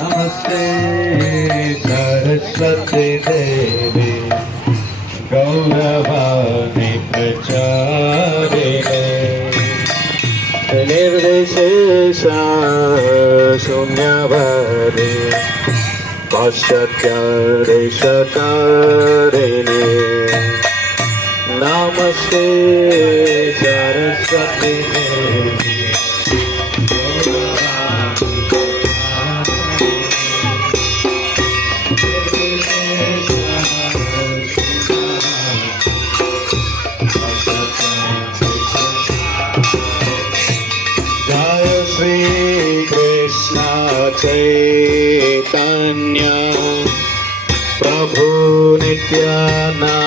नमस्ते सरस्वती देवी गौरवाणी प्रचारिणे। निर्विशेष शून्यवरे पाश्चात्यारिषकारिणे नमस्ते सरस्वती देवी। चैतन्य प्रभु नित्यानन्द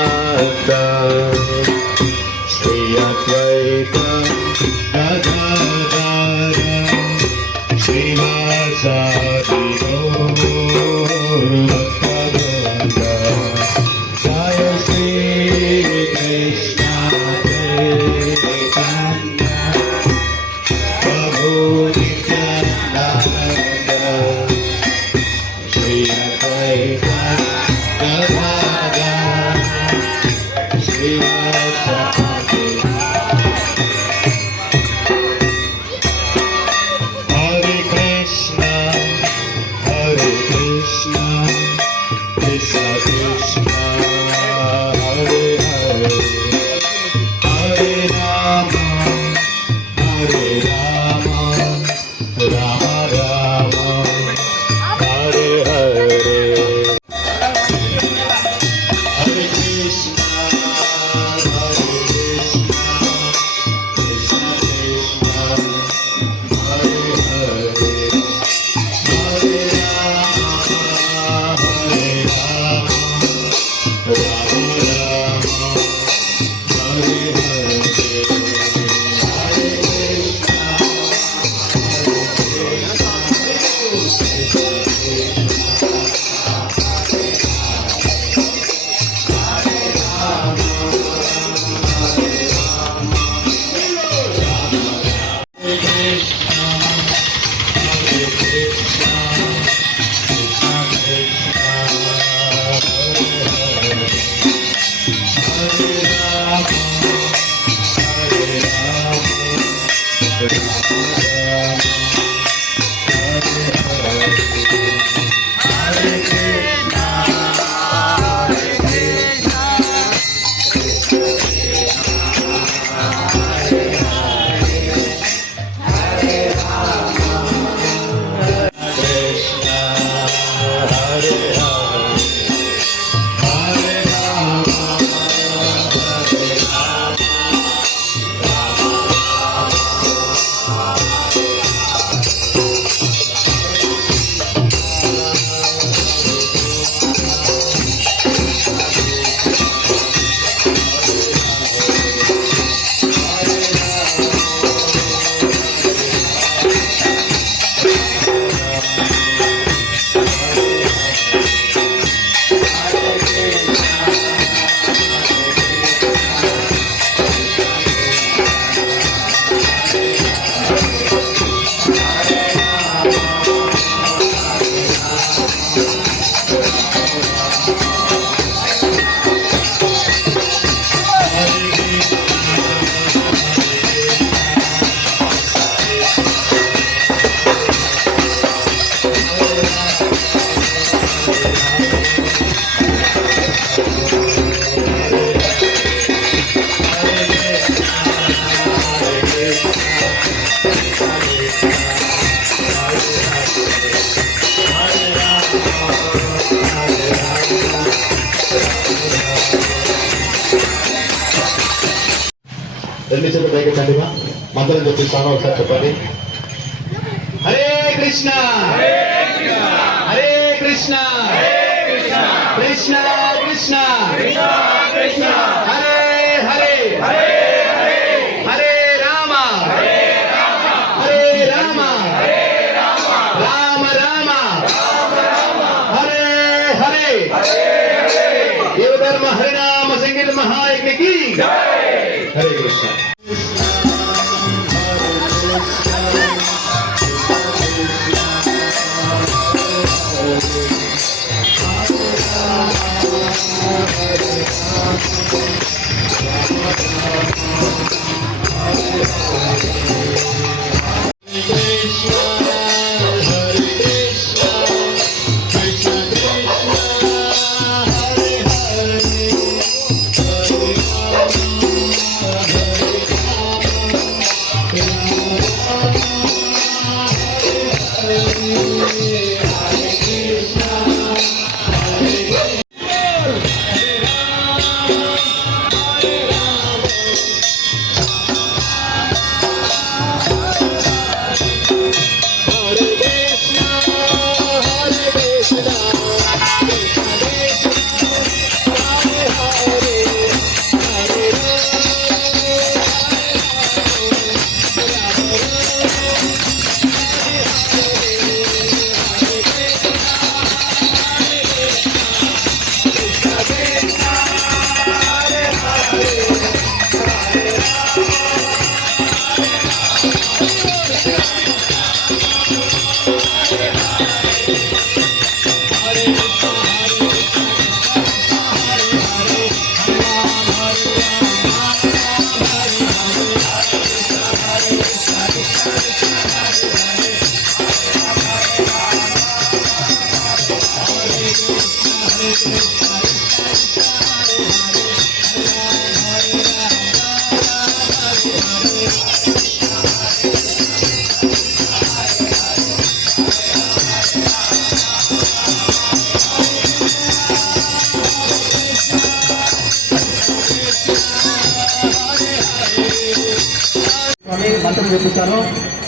escucharlo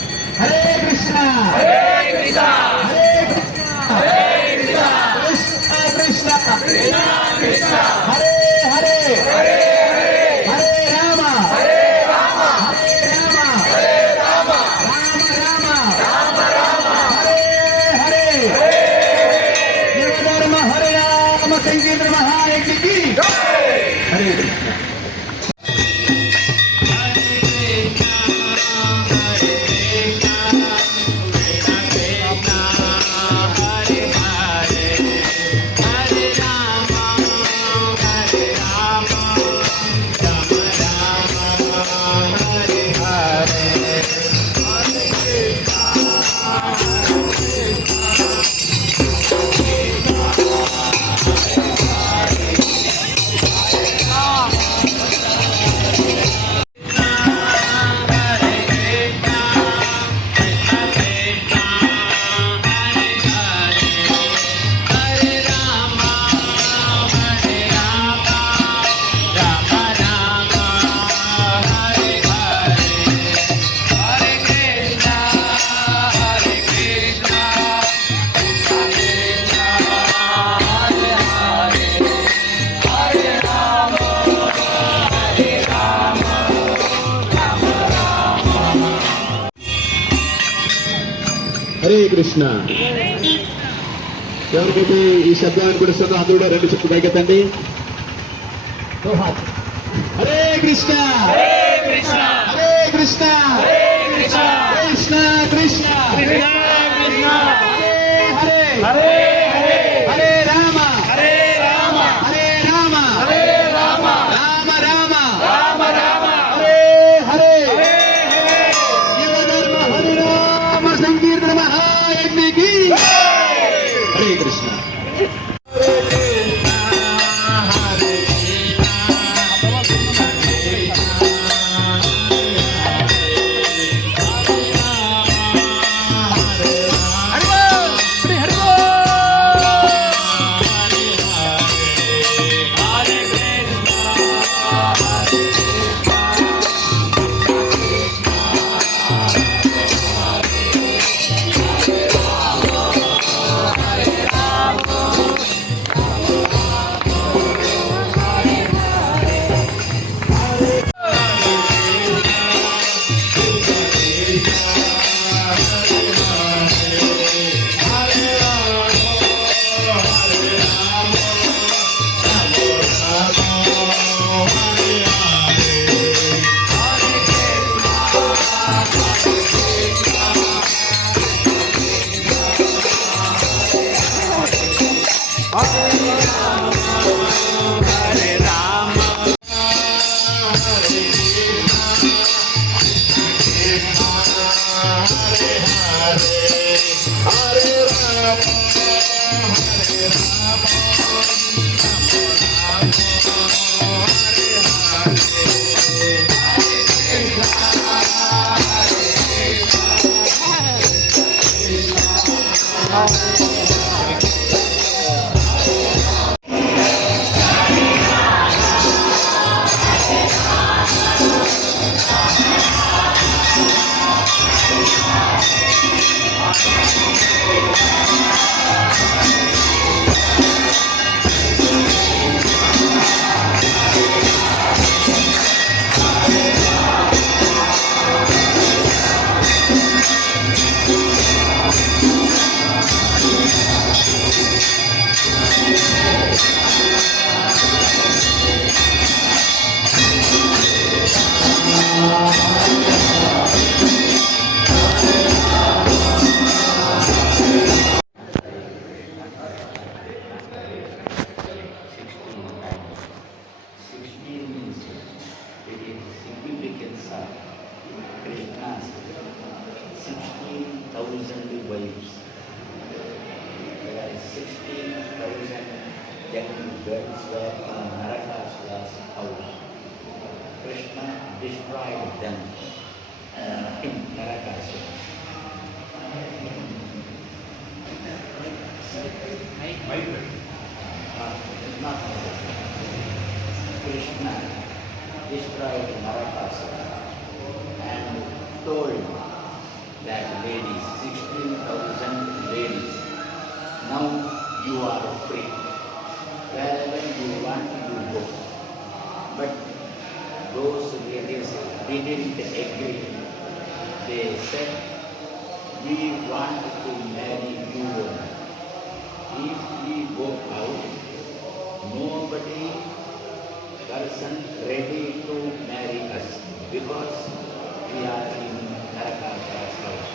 కృష్ణ ఎవరికైతే ఈ శబ్దాన్ని పిలుస్తుందో అందరూ కూడా రెండు చెట్లు పైకెత్తండి. Hare Krishna. Hare Krishna. Hare Krishna. Hare Krishna. Krishna Krishna. Krishna Krishna Hare Hare Hare. Hare Rama Krishna destroyed them uh, in Narakasura. Uh, not Krishna destroyed Narakasura and told that ladies, 16,000 ladies. Now you are free. Wherever you want, those ladies didn't agree. They said, we want to marry you. If we go out, nobody person ready to marry us because we are in house.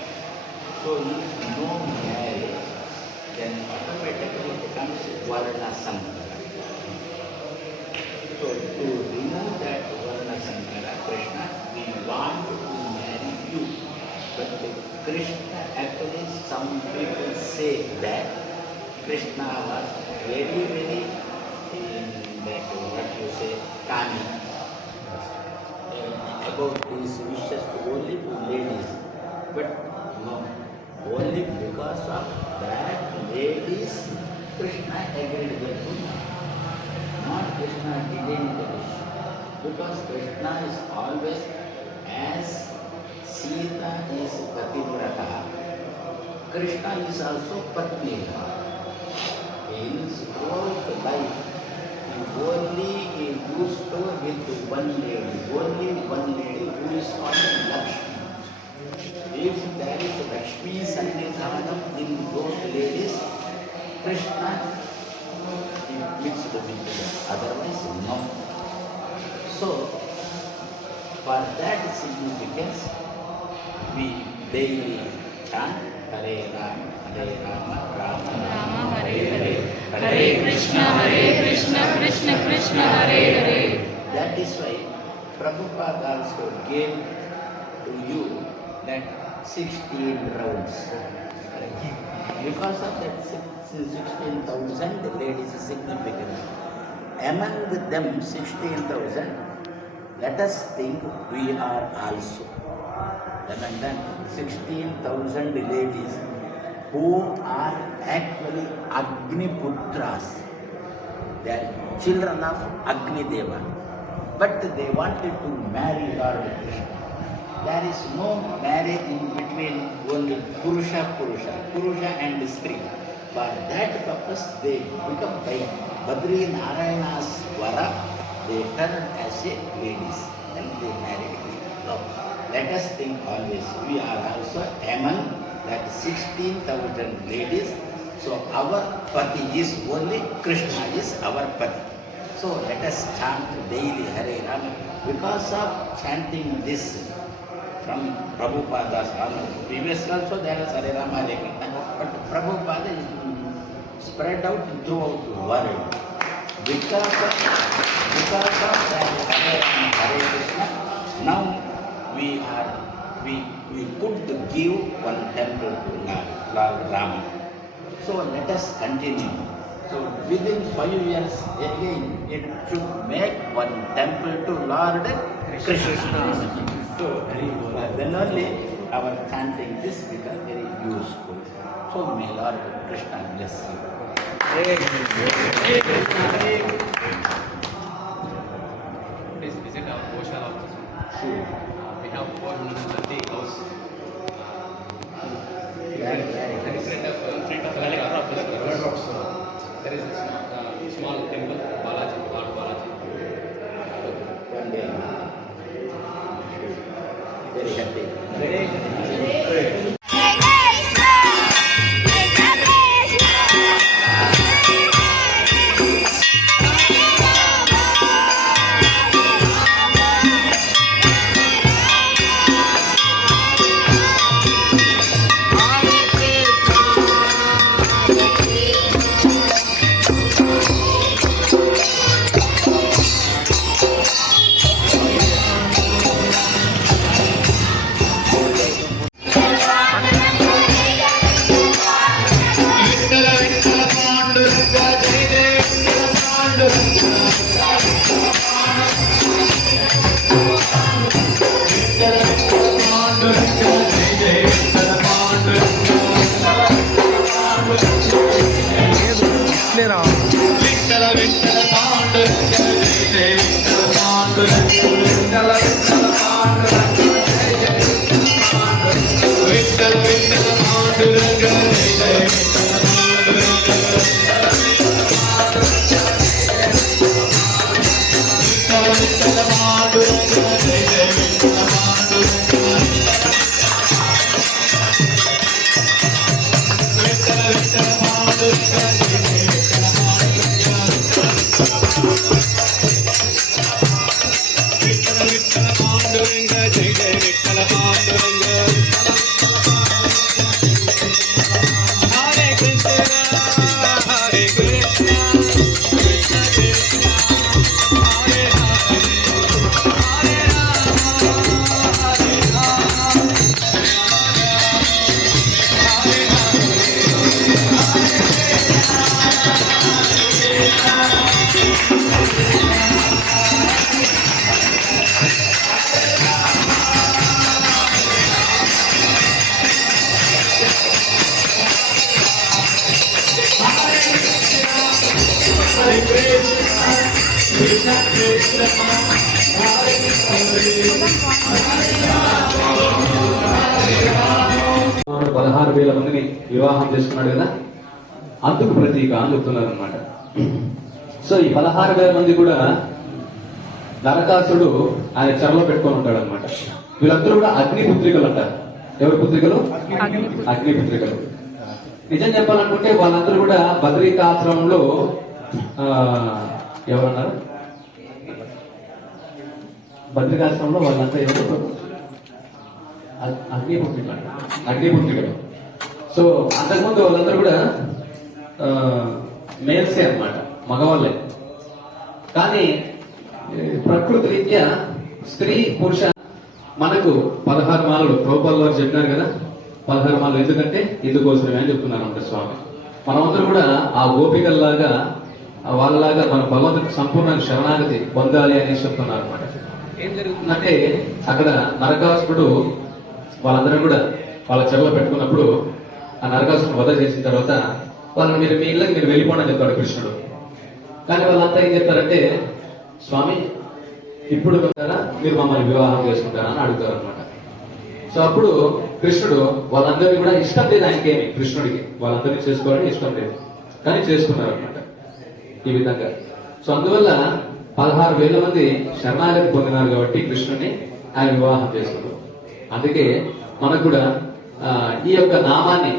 So if no marriage, then automatically becomes Varna Sankara. So to remove that Marry you. But Krishna, actually some people say that Krishna was very, very in that what you say, kami. Uh, about these wishes to only to ladies. But no, only because of that ladies, Krishna agreed with them. Not Krishna didn't wish. Because Krishna is always as Sita is Pativrata, Krishna is also Patni. Means throughout life, he only he used to with one lady, only one lady who is called Lakshmi. If there is Lakshmi Sannidhanam in those ladies, Krishna is mixed with them. Otherwise, no. So, for that significance, we daily chant Hare Rama, Hare Rama, Rama Rama Hare Hare Hare Krishna Hare Krishna Krishna Krishna Hare Hare That is why Prabhupada also gave to you that 16 rounds. Because of that 16,000 ladies is significant. Among them 16,000, let us think we are also. Among them 16,000 ladies who are actually Agni Putras. They are children of Agni Deva. But they wanted to marry Lord Krishna. There is no marriage in between only Purusha, Purusha, Purusha and Stri. For that purpose, they become by Badri Narayana's Vara, they turned as a ladies and they married Krishna. Now, let us think always, we are also among that 16,000 ladies. So our Pati is only Krishna is our Pati. So let us chant daily Hare Rama. Because of chanting this from Prabhupada's honor, previously also there is Hare Rama Hare Krishna, but Prabhupada is mm, spread out throughout the world. Because of, now we are, we, we could give one temple to Lord, Rama. So let us continue. So within five years again, it should make one temple to Lord Krishna. So then only our chanting this becomes very useful. So may Lord Krishna bless you. Please Sure. We have 430 house. Uh, different, different of uh, different of collector office. There is a small, uh, small temple, Balaji, Lord Balaji. One day. Very happy. Very happy. Deus, పదహారు వేల మందిని వివాహం చేసుకున్నాడు కదా? అందుకు ప్రతీక అని చెప్తున్నారు అనమాట సో ఈ పదహారు వేల మంది కూడా నరకాసుడు ఆయన చెరలో పెట్టుకొని ఉంటాడు అనమాట వీళ్ళందరూ కూడా అగ్ని పుత్రికలు అంటారు. ఎవరి పుత్రికలు? అగ్ని పుత్రికలు. నిజం చెప్పాలనుకుంటే వాళ్ళందరూ కూడా బద్రికాశ్రమంలో ఆ, ఎవరన్నారు? బద్రికాశ్రమంలో వాళ్ళంతా ఎవరు అగ్- అగ్నిపుత్రికలు అంట. అగ్నిపుత్రికలు సో అంతకుముందు వాళ్ళందరూ కూడా మేల్సే అనమాట మగవాళ్ళే. కానీ ప్రకృతి రీత్యా స్త్రీ పురుష మనకు పదహారు మాలలు రూపాయల వారు చెప్పినారు కదా పదహారు మాలలు ఎందుకంటే ఇందుకోసమే అని చెప్తున్నారు అంటే స్వామి. మనమందరం కూడా ఆ గోపికల్లాగా వాళ్ళలాగా మన భగవంతుడికి సంపూర్ణ శరణాగతి పొందాలి అని చెప్తున్నారు అనమాట ఏం జరుగుతుందంటే అక్కడ నరకాసురుడు వాళ్ళందరూ కూడా వాళ్ళ చెరలో పెట్టుకున్నప్పుడు ఆ నరకాసుడు వధ చేసిన తర్వాత వాళ్ళని మీరు మీ ఇళ్ళకి మీరు వెళ్ళిపోండి అని చెప్తాడు కృష్ణుడు. కానీ వాళ్ళంతా ఏం చెప్తారంటే స్వామి ఇప్పుడు ఉంటారా? మీరు మమ్మల్ని వివాహం చేసుకుంటారా? అని అడుగుతారు అనమాట సో అప్పుడు కృష్ణుడు వాళ్ళందరినీ కూడా ఇష్టం లేదు ఆయనకేమి. కృష్ణుడికి వాళ్ళందరినీ చేసుకోవాలని ఇష్టం లేదు. కానీ చేసుకున్నారు అనమాట ఈ విధంగా. సో అందువల్ల పదహారు వేల మంది శరణాగతి పొందినారు కాబట్టి కృష్ణుని ఆయన వివాహం చేసుకున్నారు. అందుకే మనకు కూడా ఈ యొక్క నామాన్ని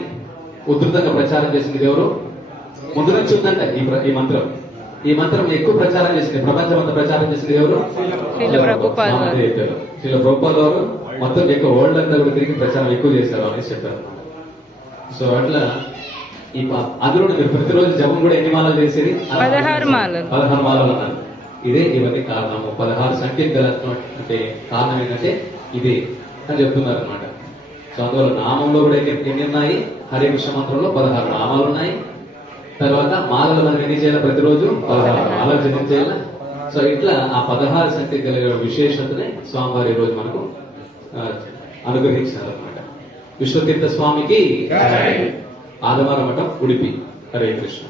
ఉధృతంగా ప్రచారం చేసింది ఎవరు? ముందు నుంచి ఉందంట ఈ ఈ మంత్రం. ఈ మంత్రం ఎక్కువ ప్రచారం చేసింది ప్రపంచం అంతా ప్రచారం చేసింది ఎవరు? శ్రీల ప్రభుపాద వారు. మొత్తం ఎక్కువ వరల్డ్ అంతా కూడా తిరిగి ప్రచారం ఎక్కువ చేశారు అనేసి చెప్పారు. సో అట్లా ఈ అందులో మీరు ప్రతిరోజు జపం కూడా ఎన్ని మాలలు చేసేది? పదహారు మాలలు. పదహారు మాలలు అన్నారు. ఇదే ఇవన్నీ కారణము పదహారు సంఖ్యలు గలటువంటి కారణం ఏంటంటే ఇదే అని చెప్తున్నారు అనమాట సో అందువల్ల నామంలో కూడా ఎన్ని ఎన్ని ఉన్నాయి? హరే కృష్ణ మంత్రంలో పదహారు నామాలు ఉన్నాయి. తర్వాత మాలలు మనం ఎన్ని చేయాలి ప్రతిరోజు? పదహారు మాలలు జపం చేయాలి? సో ఇట్లా ఆ పదహారు సంఖ్య కలిగిన విశేషతని స్వామివారి రోజు మనకు అనుగ్రహించారు అనమాట విశ్వతీర్థ స్వామికి ఆదమార మఠం ఉడిపి. హరే కృష్ణ.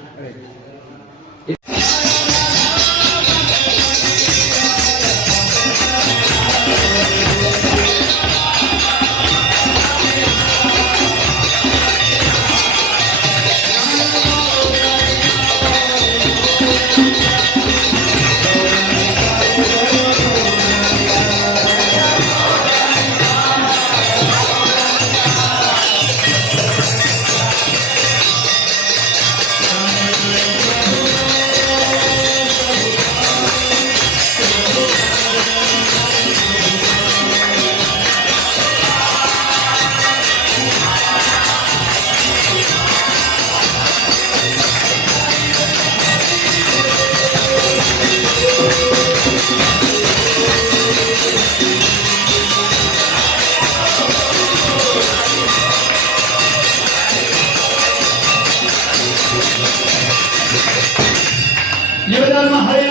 കളമ ഹരേ